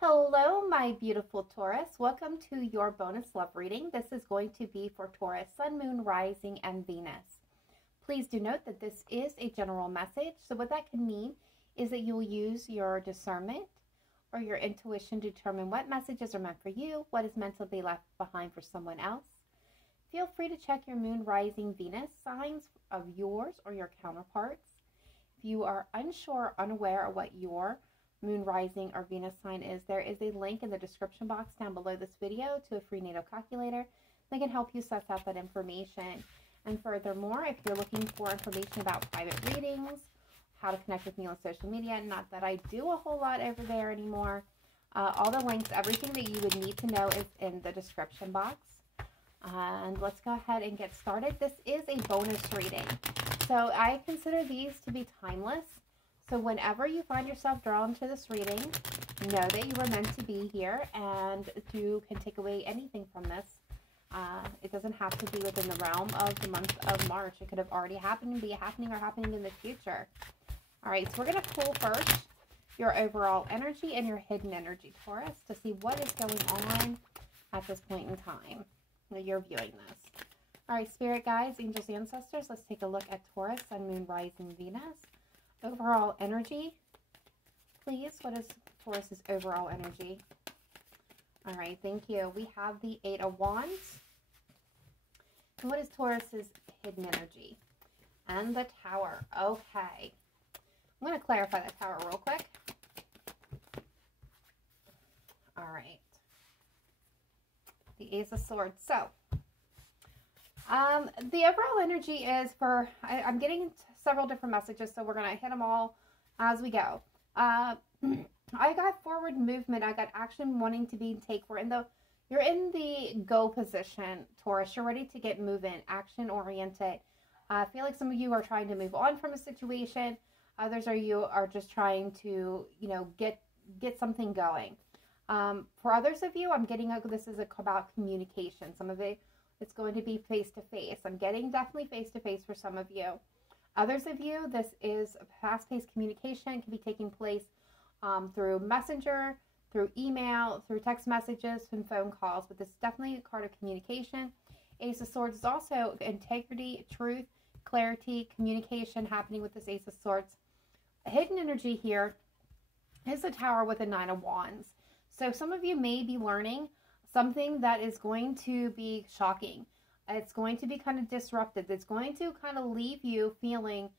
Hello, my beautiful Taurus. Welcome to your bonus love reading. This is going to be for Taurus, Sun, Moon, Rising, and Venus. Please do note that this is a general message. So what that can mean is that you'll use your discernment or your intuition to determine what messages are meant for you, what is meant to be left behind for someone else. Feel free to check your Moon, Rising, Venus signs of yours or your counterparts. If you are unsure or unaware of what your Moon, Rising, or Venus sign is, there is a link in the description box down below this video to a free natal calculator that can help you suss out that information. And furthermore, if you're looking for information about private readings, how to connect with me on social media, not that I do a whole lot over there anymore, all the links, everything that you would need to know is in the description box. And let's go ahead and get started. This is a bonus reading, so I consider these to be timeless. So whenever you find yourself drawn to this reading, know that you were meant to be here, and you can take away anything from this. It doesn't have to be within the realm of the month of March. It could have already happened and be happening or happening in the future. All right, so we're going to pull first your overall energy and your hidden energy, Taurus, to see what is going on at this point in time when you're viewing this. All right, spirit guides, angels, ancestors, let's take a look at Taurus, Sun, Moon, Rising, Venus. Overall energy, please. What is Taurus's overall energy? All right, thank you. We have the Eight of Wands. And what is Taurus's hidden energy? And the Tower. Okay. I'm going to clarify the Tower real quick. All right. The Ace of Swords. So, the overall energy is for, I'm getting several different messages, so we're going to hit them all as we go. I got forward movement. I got action wanting to be take. You're in the go position, Taurus. You're ready to get moving, action oriented. I feel like some of you are trying to move on from a situation. Others of you are just trying to, get something going. For others of you, I'm getting this is about communication. Some of it's going to be face-to-face. I'm getting definitely face-to-face for some of you. Others of you, this is fast-paced communication. It can be taking place through messenger, through email, through text messages, and phone calls. But this is definitely a card of communication. Ace of Swords is also integrity, truth, clarity, communication happening with this Ace of Swords. Hidden energy here is the Tower with a Nine of Wands. So some of you may be learning something that is going to be shocking. It's going to be kind of disruptive. It's going to kind of leave you feeling,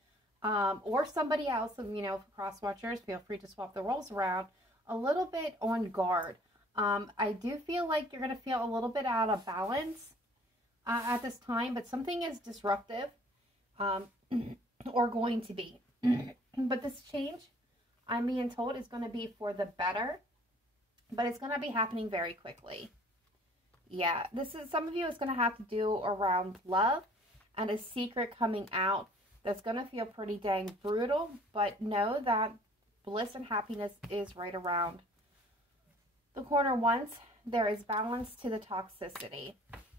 or somebody else, cross watchers, feel free to swap the roles around, a little bit on guard. I do feel like you're going to feel a little bit out of balance at this time, but something is disruptive or going to be. But this change, I'm being told, is going to be for the better, but it's going to be happening very quickly. Yeah, this is, some of you, it's going to have to do around love and a secret coming out that's going to feel pretty dang brutal, but know that bliss and happiness is right around the corner once there is balance to the toxicity.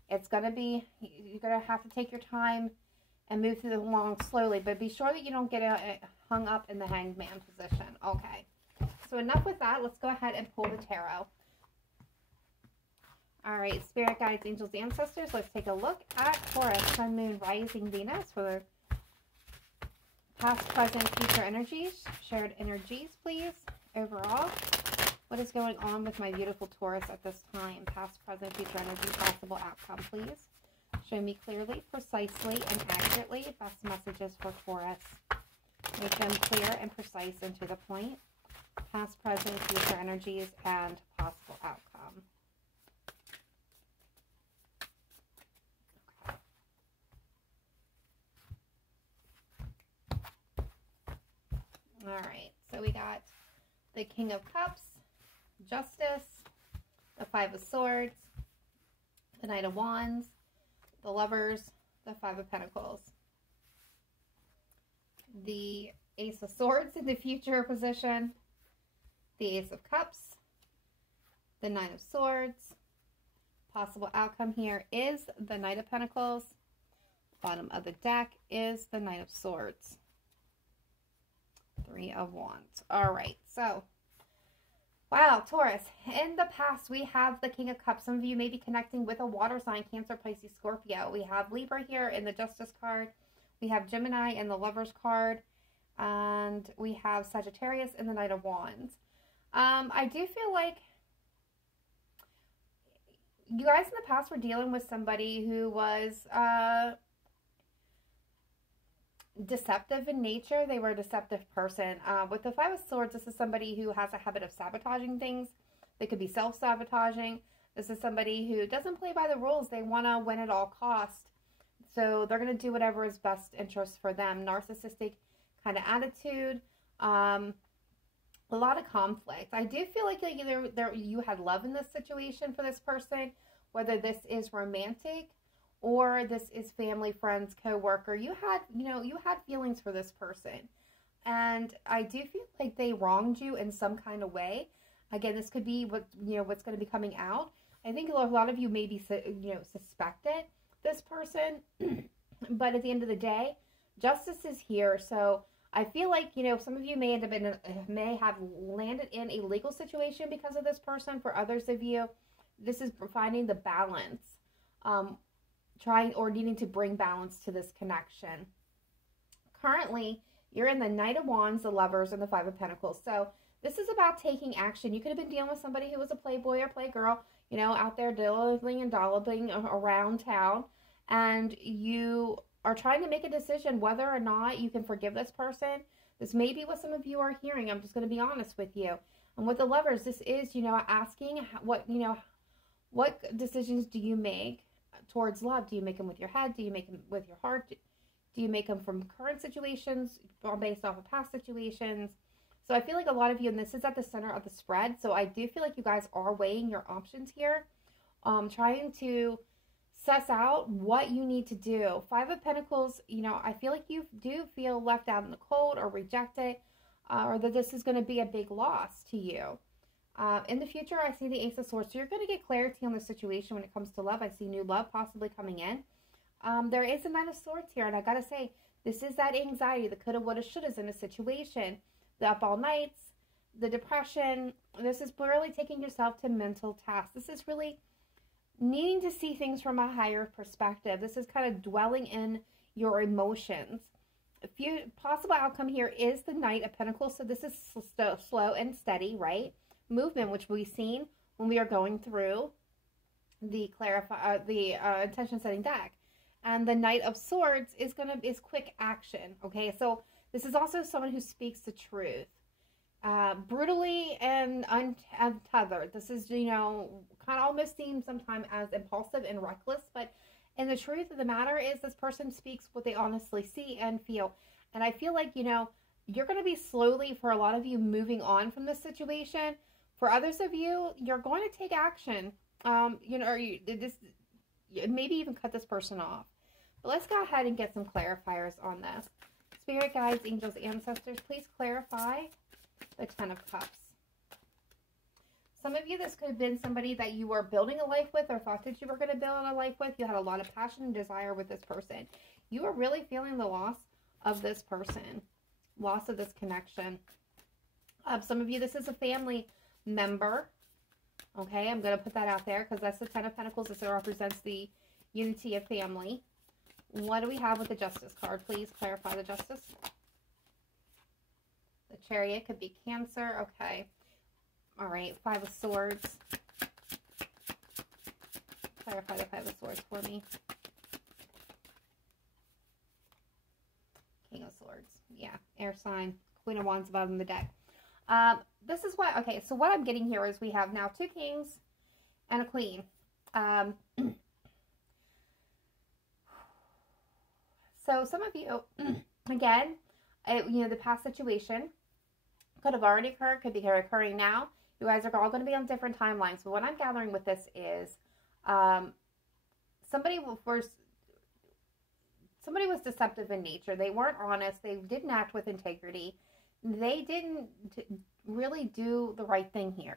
It's going to be, you're going to have to take your time and move through the along slowly, but be sure that you don't get hung up in the hanged man position. Okay, so enough with that. Let's go ahead and pull the tarot. All right, spirit guides, angels, ancestors, let's take a look at Taurus, Sun, Moon, Rising, Venus for the past, present, future energies, shared energies, please. Overall, what is going on with my beautiful Taurus at this time? Past, present, future energy, possible outcome, please. Show me clearly, precisely, and accurately best messages for Taurus. Make them clear and precise and to the point. Past, present, future energies, and possible outcome. All right, so we got the King of Cups, Justice, the Five of Swords, the Knight of Wands, the Lovers, the Five of Pentacles, the Ace of Swords in the future position, the Ace of Cups, the Nine of Swords. Possible outcome here is the Knight of Pentacles. Bottom of the deck is the Knight of Swords. Three of Wands. All right, so Wow, Taurus. In the past, we have the King of Cups. Some of you may be connecting with a water sign, Cancer, Pisces, Scorpio. We have Libra here in the Justice card. We have Gemini in the Lovers card. And we have Sagittarius in the Knight of Wands. I do feel like you guys in the past were dealing with somebody who was deceptive in nature. They were a deceptive person. With the Five of Swords, this is somebody who has a habit of sabotaging things. They could be self-sabotaging. This is somebody who doesn't play by the rules. They want to win at all costs. So they're going to do whatever is best interest for them. Narcissistic kind of attitude. A lot of conflict. I do feel like you had love in this situation for this person, whether this is romantic or this is family, friends, co-worker. You had feelings for this person. And I do feel like they wronged you in some kind of way. Again, this could be what's going to be coming out. I think a lot of you maybe, suspected this person. But at the end of the day, justice is here. So I feel like, some of you may have landed in a legal situation because of this person. For others of you, this is finding the balance. Trying or needing to bring balance to this connection. Currently, you're in the Knight of Wands, the Lovers, and the Five of Pentacles. So this is about taking action. You could have been dealing with somebody who was a playboy or playgirl, out there diddling and dolloping around town. And you are trying to make a decision whether or not you can forgive this person. This may be what some of you are hearing. I'm just going to be honest with you. And with the Lovers, this is, asking what decisions do you make towards love? Do you make them with your head? Do you make them with your heart? Do you make them from current situations or based off of past situations? So I feel like a lot of you, and this is at the center of the spread, so I do feel like you guys are weighing your options here, trying to suss out what you need to do. Five of Pentacles, I feel like you do feel left out in the cold or rejected, or that this is going to be a big loss to you. In the future, I see the Ace of Swords. So you're going to get clarity on the situation when it comes to love. I see new love possibly coming in. There is a Knight of Swords here. And I got to say, this is that anxiety, the coulda, woulda, shouldas in a situation. The up all nights, the depression. This is really taking yourself to mental tasks. This is really needing to see things from a higher perspective. This is kind of dwelling in your emotions. A few possible outcome here is the Knight of Pentacles. So this is slow and steady, right? Movement, which we've seen when we are going through the intention setting deck. And the Knight of Swords is quick action. Okay, so this is also someone who speaks the truth, brutally and untethered. This is, kind of almost seems sometimes as impulsive and reckless, but in the truth of the matter is this person speaks what they honestly see and feel. And I feel like, you're going to be slowly, for a lot of you, moving on from this situation. For others of you, you're going to take action, maybe even cut this person off. But let's go ahead and get some clarifiers on this. Spirit guides, angels, ancestors, please clarify the Ten of Cups. Some of you, this could have been somebody that you were building a life with or thought that you were going to build a life with. You had a lot of passion and desire with this person. You are really feeling the loss of this person, loss of this connection. Some of you, this is a family member. Okay, I'm going to put that out there because that's the Ten of Pentacles. This represents the unity of family. What do we have with the Justice card? Please clarify the Justice. The Chariot could be Cancer. Okay. All right. Five of Swords. Clarify the Five of Swords for me. King of Swords. Yeah. Air sign. Queen of Wands above in the deck. This is what, okay, so what I'm getting here is we have now two kings and a queen. So some of you, again, the past situation could have already occurred, could be occurring now. You guys are all going to be on different timelines. But what I'm gathering with this is somebody was deceptive in nature. They weren't honest. They didn't act with integrity. They didn't really do the right thing here.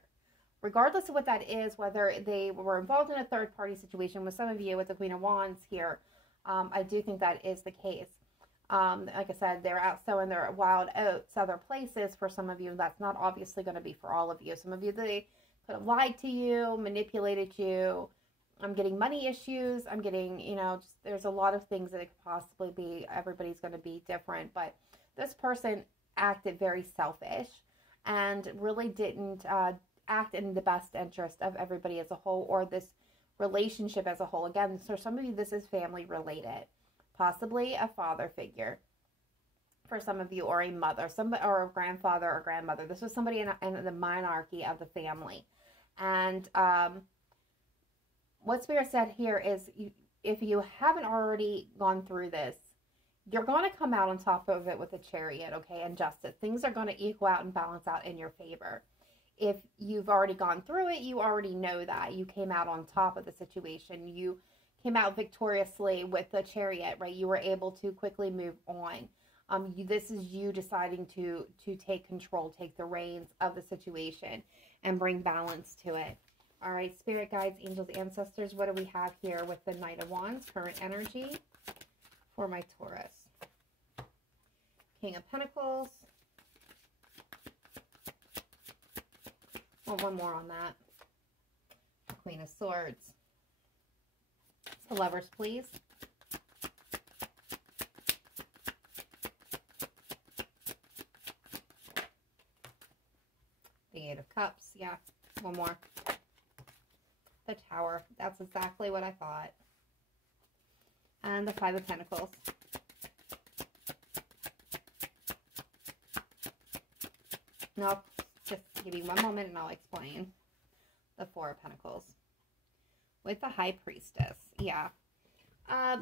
Regardless of what that is, whether they were involved in a third-party situation with some of you with the Queen of Wands here, I do think that is the case. Like I said, they're out sowing their wild oats other places. For some of you, that's not obviously going to be for all of you. Some of you, they could have lied to you, manipulated you. I'm getting money issues. I'm getting, just, there's a lot of things that it could possibly be. Everybody's going to be different. But this person acted very selfish and really didn't act in the best interest of everybody as a whole, or this relationship as a whole. Again, for some of you, this is family related. Possibly a father figure for some of you, or a mother, or a grandfather or grandmother. This was somebody in the monarchy of the family. And what Spirit said here is, if you haven't already gone through this, you're going to come out on top of it with a Chariot, okay, and justice. Things are going to equal out and balance out in your favor. If you've already gone through it, you already know that. You came out on top of the situation. You came out victoriously with the Chariot, right? You were able to quickly move on. This is you deciding to take control, take the reins of the situation, and bring balance to it. All right, Spirit guides, angels, ancestors, what do we have here with the Knight of Wands, current energy for my Taurus? King of Pentacles. Well, one more on that. Queen of Swords. The Lovers, please. The Eight of Cups. Yeah, one more. The Tower. That's exactly what I thought. And the Five of Pentacles. Nope. Just give me one moment and I'll explain. The Four of Pentacles. With the High Priestess. Yeah. A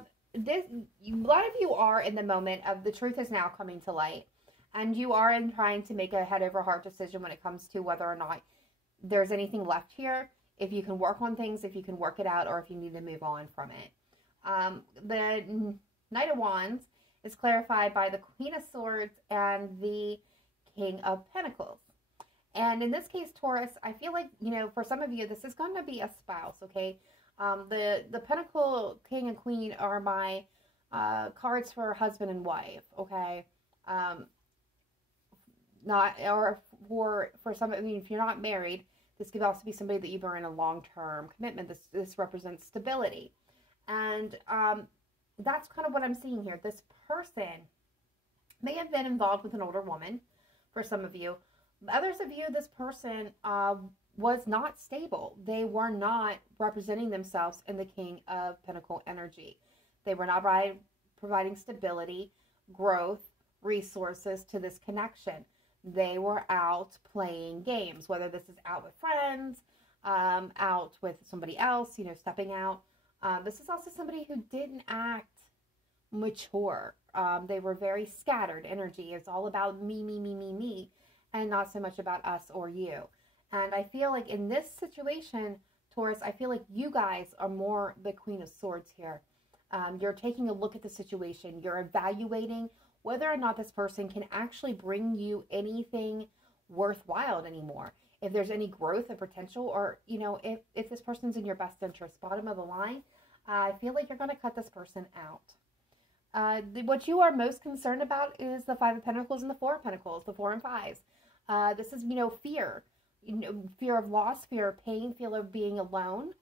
lot of you are in the moment of the truth is now coming to light. And you are trying to make a head over heart decision when it comes to whether or not there's anything left here. If you can work on things, if you can work it out, or if you need to move on from it. The Knight of Wands is clarified by the Queen of Swords and the King of Pentacles. And in this case, Taurus, I feel like, for some of you, this is going to be a spouse, okay? The Pentacle King and Queen are my cards for husband and wife, okay? For some of you, if you're not married, this could also be somebody that you are in a long-term commitment. This represents stability. And that's kind of what I'm seeing here. This person may have been involved with an older woman for some of you. Others of you, this person was not stable. They were not representing themselves in the King of Pentacle energy. They were not providing stability, growth, resources to this connection. They were out playing games, whether this is out with friends, out with somebody else, stepping out. This is also somebody who didn't act mature. They were very scattered energy. It's all about me, me, me, me, me, and not so much about us or you. And I feel like in this situation, Taurus, I feel like you guys are more the Queen of Swords here. You're taking a look at the situation. You're evaluating whether or not this person can actually bring you anything worthwhile anymore. If there's any growth and potential, or, if this person's in your best interest, bottom of the line, I feel like you're going to cut this person out. What you are most concerned about is the Five of Pentacles and the Four of Pentacles, the 4 and 5s. This is, fear. Fear of loss, fear of pain, fear of being alone.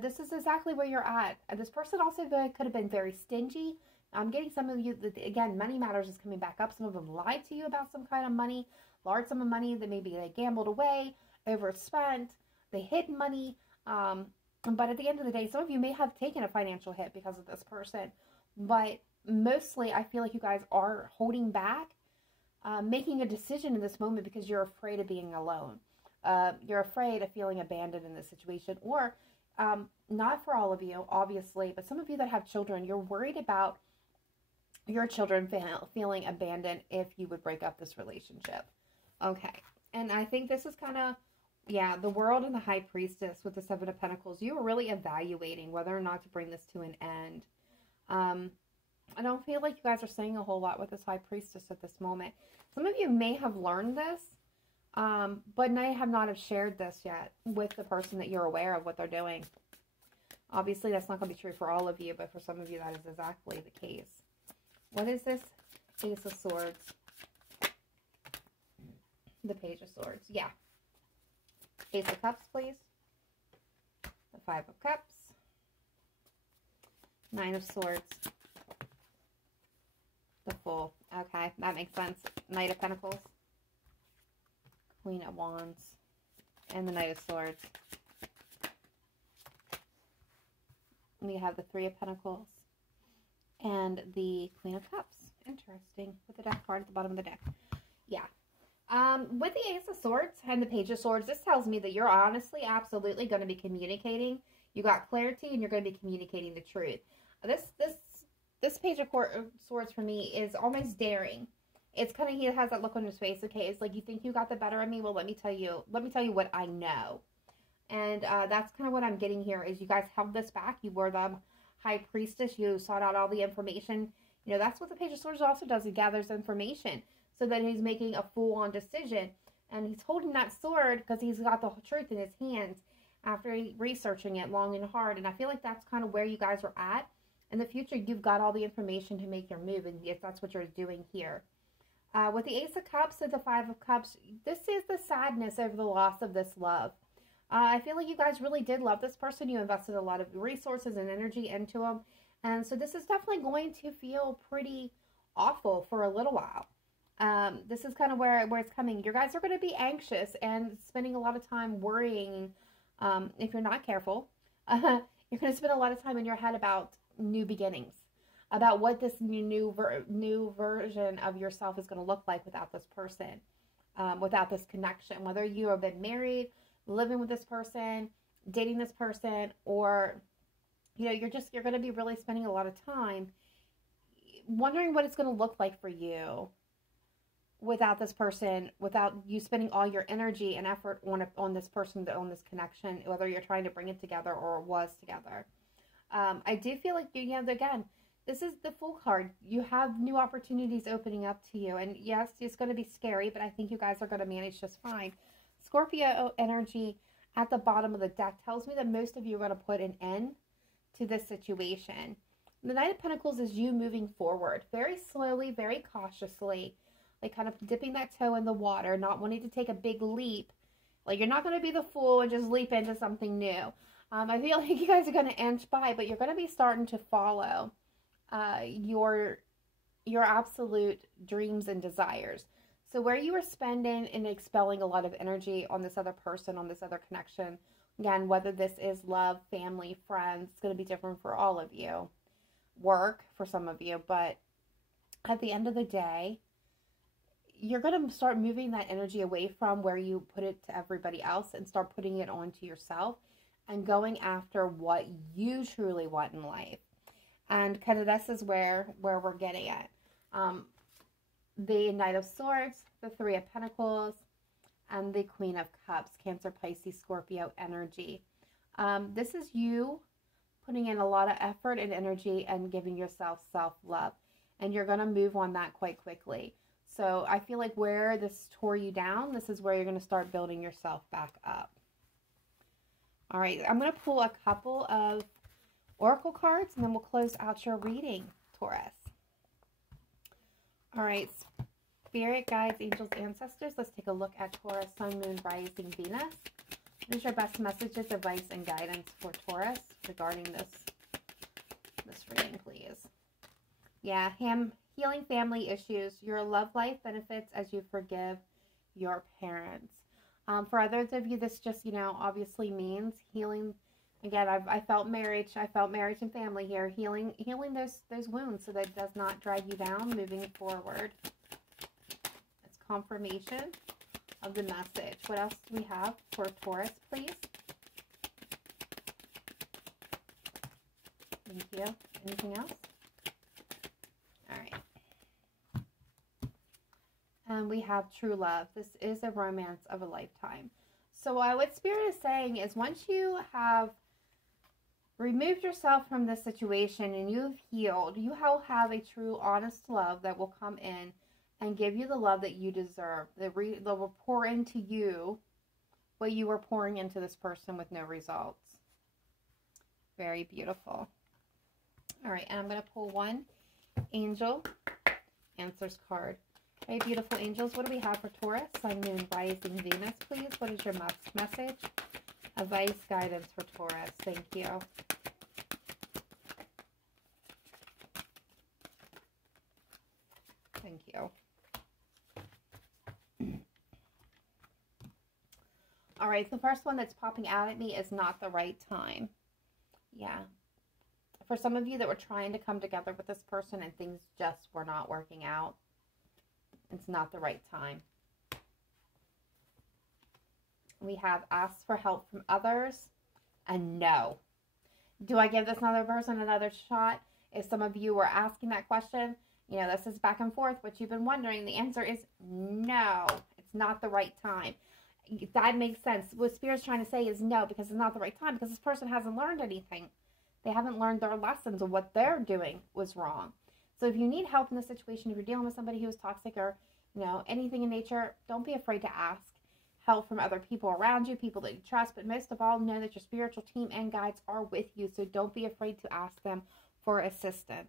This is exactly where you're at. This person also could have been very stingy. I'm getting some of you, again, money matters is coming back up. Some of them lied to you about some kind of money, large sum of money that maybe they gambled away, overspent, they hid money. But at the end of the day, some of you may have taken a financial hit because of this person. But mostly, I feel like you guys are holding back, making a decision in this moment because you're afraid of being alone. You're afraid of feeling abandoned in this situation. Or, not for all of you, obviously, but some of you that have children, you're worried about your children feeling abandoned if you would break up this relationship. Okay. And I think this is kind of, the World and the High Priestess with the Seven of Pentacles. You were really evaluating whether or not to bring this to an end. I don't feel like you guys are saying a whole lot with this High Priestess at this moment. Some of you may have learned this, but may have not have shared this yet with the person that you're aware of what they're doing. Obviously, that's not going to be true for all of you, but for some of you, that is exactly the case. What is this? Ace of Swords. The Page of Swords. Yeah. Ace of Cups, please. The Five of Cups. Nine of Swords. The Fool. Okay, that makes sense. Knight of Pentacles. Queen of Wands. And the Knight of Swords. We have the Three of Pentacles. And the Queen of Cups. Interesting. With the deck card at the bottom of the deck. Yeah. With the Ace of Swords and the Page of Swords, this tells me that you're honestly absolutely going to be communicating. You got clarity and you're going to be communicating the truth. This Page of Swords for me is almost daring. It's kind of, he has that look on his face. Okay, it's like, you think you got the better of me? Well, let me tell you what I know. And that's kind of what I'm getting here, is you guys held this back. You were the High Priestess. You sought out all the information. You know, that's what the Page of Swords also does. He gathers information so that he's making a full-on decision. And he's holding that sword because he's got the truth in his hands after researching it long and hard. And I feel like that's kind of where you guys are at. In the future, you've got all the information to make your move, and if that's what you're doing here. With the Ace of Cups and the Five of Cups, this is the sadness over the loss of this love. I feel like you guys really did love this person. You invested a lot of resources and energy into them. And so this is definitely going to feel pretty awful for a little while. This is kind of where it's coming. You guys are going to be anxious and spending a lot of time worrying. If you're not careful, you're going to spend a lot of time in your head about new beginnings, about what this new version of yourself is going to look like without this person, without this connection. Whether you have been married, living with this person, dating this person, or you know, you're going to be really spending a lot of time wondering what it's going to look like for you without this person, without you spending all your energy and effort on this person, on this connection, whether you're trying to bring it together or was together. I do feel like, you know, again, this is the Fool card. You have new opportunities opening up to you. And yes, it's going to be scary, but I think you guys are going to manage just fine. Scorpio energy at the bottom of the deck tells me that most of you are going to put an end to this situation. The Knight of Pentacles is you moving forward very slowly, very cautiously, like kind of dipping that toe in the water, not wanting to take a big leap. Like, you're not going to be the fool and just leap into something new. I feel like you guys are going to inch by, but you're going to be starting to follow your absolute dreams and desires. So where you were spending and expelling a lot of energy on this other person, on this other connection, again, whether this is love, family, friends, it's going to be different for all of you. Work for some of you, but at the end of the day, you're going to start moving that energy away from where you put it to everybody else and start putting it onto yourself and going after what you truly want in life. And kind of this is where we're getting at. The Knight of Swords, the Three of Pentacles, and the Queen of Cups, Cancer, Pisces, Scorpio energy. This is you putting in a lot of effort and energy and giving yourself self-love. And you're going to move on that quite quickly. So I feel like where this tore you down, this is where you're going to start building yourself back up. All right, I'm going to pull a couple of oracle cards, and then we'll close out your reading, Taurus. All right, Spirit, Guides, Angels, Ancestors. Let's take a look at Taurus, Sun, Moon, Rising, Venus. What is your best messages, advice, and guidance for Taurus regarding this reading, please? Yeah, healing family issues. Your love life benefits as you forgive your parents. For others of you, this just, you know, obviously means healing. Again, I felt marriage. I felt marriage and family here. Healing those wounds so that it does not drag you down moving forward. It's confirmation of the message. What else do we have for Taurus, please? Thank you. Anything else? All right. And we have true love. This is a romance of a lifetime. So what Spirit is saying is, once you have removed yourself from this situation and you've healed, you will have a true, honest love that will come in and give you the love that you deserve. That will pour into you what you were pouring into this person with no results. Very beautiful. All right, and I'm going to pull one Angel. Answers card. Hey, beautiful angels, what do we have for Taurus? Sun, Moon, Rising, Venus, please. What is your message? Advice, guidance for Taurus. Thank you. Thank you. All right, the first one that's popping out at me is not the right time. Yeah. For some of you that were trying to come together with this person and things just were not working out, it's not the right time. We have asked for help from others and no. Do I give this other person another shot? If some of you were asking that question, you know, this is back and forth, what you've been wondering, the answer is no. It's not the right time. That makes sense. What Spirit's trying to say is no, because it's not the right time, because this person hasn't learned anything. They haven't learned their lessons of what they're doing was wrong. So if you need help in this situation, if you're dealing with somebody who's toxic or, you know, anything in nature, don't be afraid to ask help from other people around you, people that you trust. But most of all, know that your spiritual team and guides are with you. So don't be afraid to ask them for assistance.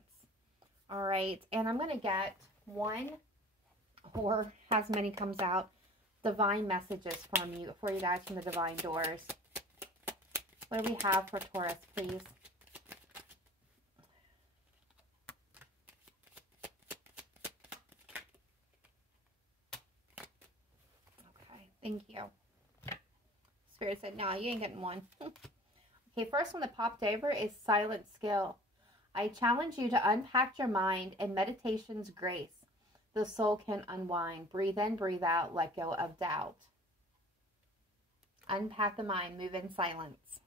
All right. And I'm going to get one or as many comes out, divine messages from you, for you guys from the divine doors. What do we have for Taurus, please? Thank you. Spirit said, no, you ain't getting one. Okay, first one that popped over is silent skill. I challenge you to unpack your mind in meditation's grace. The soul can unwind. Breathe in, breathe out, let go of doubt. Unpack the mind, move in silence.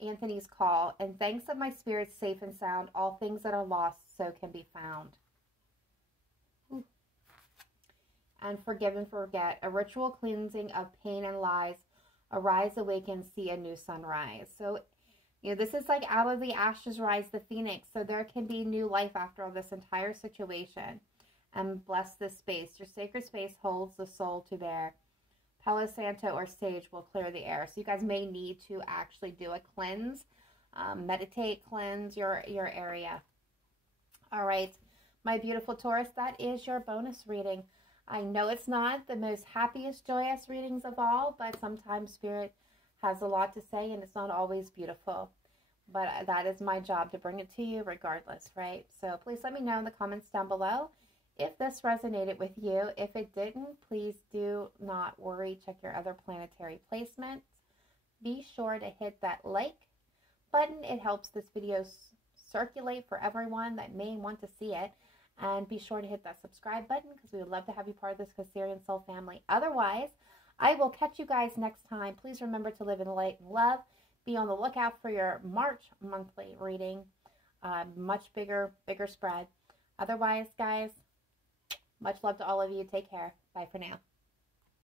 Anthony's call. And thanks that my spirit's safe and sound, all things that are lost so can be found. And forgive and forget. A ritual cleansing of pain and lies. Arise, awaken, see a new sunrise. So, you know, this is like out of the ashes rise the phoenix. So there can be new life after all this entire situation. And bless this space. Your sacred space holds the soul to bear. Palo Santo or sage will clear the air. So you guys may need to actually do a cleanse. Meditate, cleanse your area. All right. My beautiful Taurus, that is your bonus reading. I know it's not the most happiest, joyous readings of all, but sometimes Spirit has a lot to say and it's not always beautiful. But that is my job to bring it to you regardless, right? So please let me know in the comments down below if this resonated with you. If it didn't, please do not worry. Check your other planetary placements. Be sure to hit that like button. It helps this video circulate for everyone that may want to see it. And be sure to hit that subscribe button because we would love to have you part of this Cancerian soul family. Otherwise, I will catch you guys next time. Please remember to live in light and love. Be on the lookout for your March monthly reading. Much bigger spread. Otherwise, guys, much love to all of you. Take care. Bye for now.